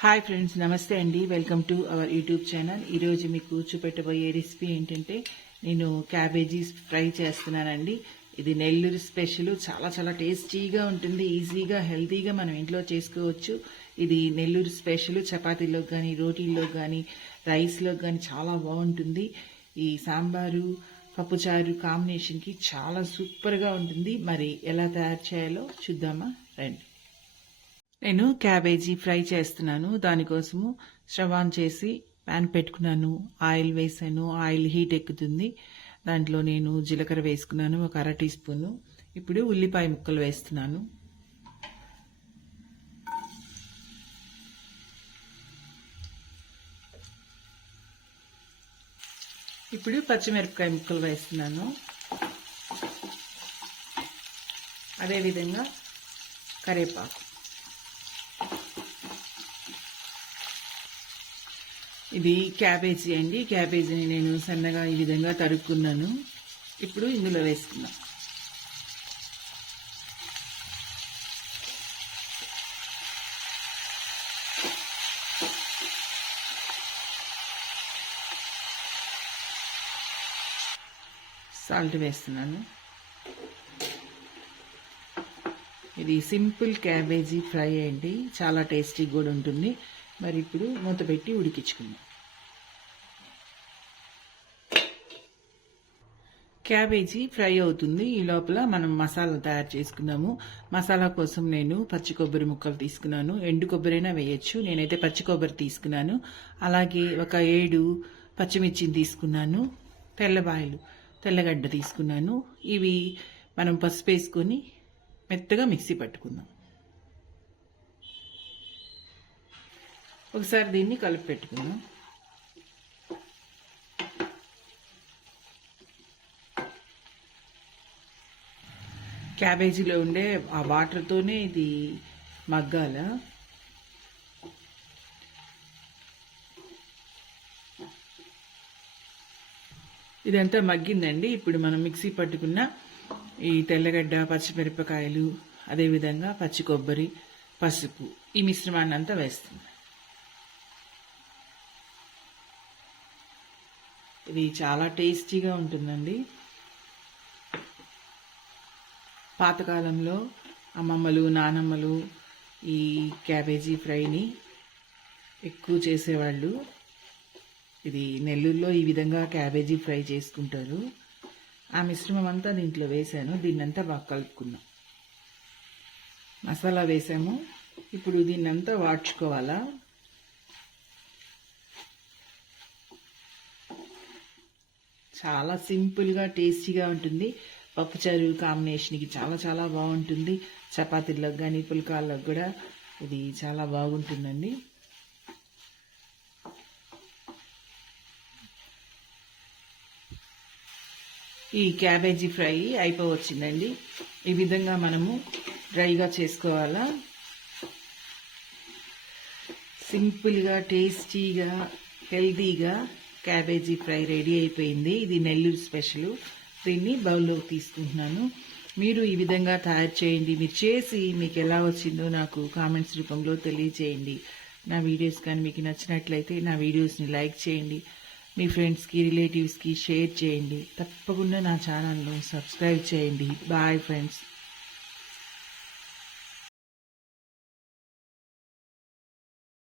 Hi friends నమస్తే అండి. Welcome to our YouTube channel ఈరోజు మీకు చూపెట్టబోయే రెసిపీ ఏంటంటే నేను క్యాబేజీ ఫ్రై చేస్తున్నానండి. ఇది నెల్లూరు స్పెషల్ చాలా చాలా టేస్టీగా ఉంటుంది. ఈజీగా హెల్తీగా మనం ఇంట్లో చేసుకోవచ్చు. ఇది నెల్లూరు స్పెషల్ చపాతీలో కానీ రోటీల్లో కానీ రైస్లో కానీ చాలా బాగుంటుంది. ఈ సాంబారు పప్పుచారు కాంబినేషన్కి చాలా సూపర్గా ఉంటుంది. మరి ఎలా తయారు చేయాలో చూద్దామా? రండి. నేను క్యాబేజీ ఫ్రై చేస్తున్నాను. దానికోసము స్టవ్ ఆన్ చేసి ప్యాన్ పెట్టుకున్నాను. ఆయిల్ వేసాను. ఆయిల్ హీట్ ఎక్కుతుంది. దాంట్లో నేను జీలకర్ర వేసుకున్నాను. ఒక అర టీ స్పూను. ఇప్పుడు ఉల్లిపాయ ముక్కలు వేస్తున్నాను. ఇప్పుడు పచ్చిమిరపకాయ ముక్కలు వేస్తున్నాను. అదేవిధంగా కరేపాకు. ఇది క్యాబేజీ అండి. క్యాబేజీని నేను సన్నగా ఈ విధంగా తరుక్కున్నాను. ఇప్పుడు ఇందులో వేసుకుందాం. సాల్ట్ వేస్తున్నాను. ఇది సింపుల్ క్యాబేజీ ఫ్రై అండి. చాలా టేస్టీ కూడా ఉంటుంది. మరి ఇప్పుడు మూత పెట్టి ఉడికించుకుందాం. క్యాబేజీ ఫ్రై అవుతుంది. ఈ లోపల మనం మసాలా తయారు చేసుకుందాము మసాలా కోసం నేను పచ్చి కొబ్బరి ముక్కలు తీసుకున్నాను. ఎండు కొబ్బరైనా వేయచ్చు. నేనైతే పచ్చి కొబ్బరి తీసుకున్నాను. అలాగే ఒక ఏడు పచ్చిమిర్చిని తీసుకున్నాను. తెల్లబాయలు తెల్లగడ్డ తీసుకున్నాను. ఇవి మనం పసుపు వేసుకొని మెత్తగా మిక్సీ పట్టుకుందాం. ఒకసారి దీన్ని కలిపి పెట్టుకుందాం. క్యాబేజీలో ఉండే ఆ వాటర్తోనే ఇది మగ్గాల. ఇదంతా మగ్గిందండి. ఇప్పుడు మనం మిక్సీ పట్టుకున్న ఈ తెల్లగడ్డ పచ్చిమిరపకాయలు అదేవిధంగా పచ్చి కొబ్బరి పసుపు ఈ మిశ్రమాన్ని అంతా వేస్తుంది ఇది చాలా టేస్టీగా ఉంటుందండి. పాతకాలంలో అమ్మమ్మలు నానమ్మలు ఈ క్యాబేజీ ఫ్రైని ఎక్కువ చేసేవాళ్ళు. ఇది నెల్లూరులో ఈ విధంగా క్యాబేజీ ఫ్రై చేసుకుంటారు. ఆ మిశ్రమం అంతా దీంట్లో వేసాను దీన్నంతా బాగా కలుపుకున్నాం మసాలా వేసాము. ఇప్పుడు దీన్నంతా వాడ్చుకోవాలా? చాలా సింపుల్గా టేస్టీగా ఉంటుంది. పప్పుచారు కాంబినేషన్కి చాలా చాలా బాగుంటుంది. చపాతీలకు కానీ పుల్కాలకు కూడా ఇది చాలా బాగుంటుందండి. ఈ క్యాబేజీ ఫ్రై అయిపోవచ్చిందండి. ఈ విధంగా మనము డ్రైగా చేసుకోవాలా. సింపుల్గా టేస్టీగా హెల్తీగా క్యాబేజీ ఫ్రై రెడీ అయిపోయింది. ఇది నెల్లూరు స్పెషల్. దీన్ని బౌల్లో తీసుకుంటున్నాను. మీరు ఈ విధంగా తయారు చేయండి. మీరు చేసి మీకు ఎలా వచ్చిందో నాకు కామెంట్స్ రూపంలో తెలియజేయండి. నా వీడియోస్ కానీ మీకు నచ్చినట్లయితే నా వీడియోస్ని లైక్ చేయండి. మీ ఫ్రెండ్స్కి రిలేటివ్స్కి షేర్ చేయండి. తప్పకుండా నా ఛానల్ను సబ్స్క్రైబ్ చేయండి. Bye friends.